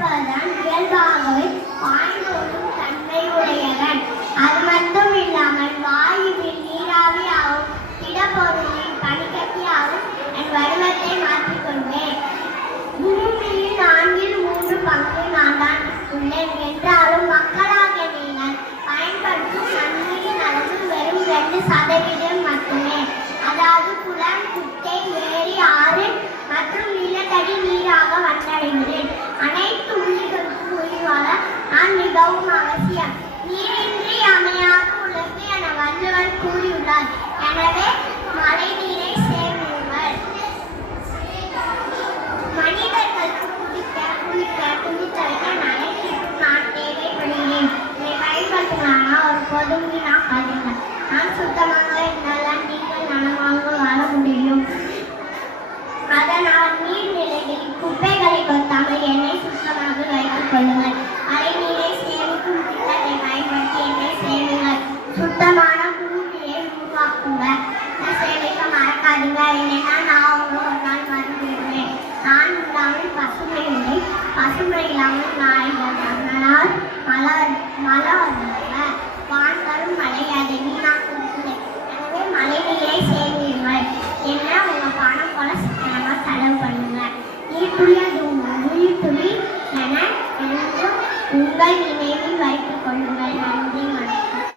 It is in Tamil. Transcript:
கொடுப்பதுதான் இயல்பாகவே வாழ்ந்தோடும் தன்மையுடையவன். அது மட்டும் இல்லாமல் வாயுவில் நீராவியாகவும் திடப்பொருளின் பனிக்கட்டியாகவும் என் வடிவத்தை மாற்றிக்கொண்டேன். பூமியில் 3 நான் தான் உள்ளேன் என்றாலும் மக்களாகிய நீங்கள் பயன்படுத்தும் நன்மையின் அளவு வெறும் 2% மட்டுமே. அதாவது குளம், குட்டை, ஏரி, ஆறு மற்றும் நிலத்தடி நீராக வந்தடைகிறேன். அனைத்து உயிர்களுக்கும் உயிர் வாழ நான் மிகவும் அவசியம். நீரின்றி அமையாத உலகு என வள்ளுவர் கூறியுள்ளார். எனவே மழை நீரை சேமியுங்கள். மனிதர்களுக்கு குடிக்க, குளிக்க, துணி துவைக்க நனைத்திற்கு நான் தேவைப்படுகிறேன். இதை பயன்படுத்தினானா ஒரு பொதும் வீணாக்காதீர்கள். நான் சுத்தமாக இருந்தால்தான் நீங்கள் நலமாக வாழ முடியும். அதனால் நீர்நிலைகளில் குப்பைகளை கொத்தாமல் என்னை சுத்தமாக வைத்துக் கொள்ளுங்கள். மழை நீரை சேமிக்கும் திட்டத்தை பயன்படுத்தி என்னை சேமிங்கள். சுத்தமான பூமியை உருவாக்குங்க. சேமிக்க மறக்காதீங்க. இல்லைன்னா நான் ஒரு நாள் மறந்துடுவேன். நான் இல்லாமல் பசுமை இல்லை, பசுமை இல்லாமல் நாய்கள். அதனால் மழை வந்தாங்க வான்களும் மழை அதை வீணாக்குறது. எனவே மழை நீரை சேமியுங்கள். என்ன உங்கள் பணம் போல சிக்கனமாக செலவு பண்ணுங்க. நீர் துளி அது உங்கள் உயிர் துளி என என்றும் உங்கள்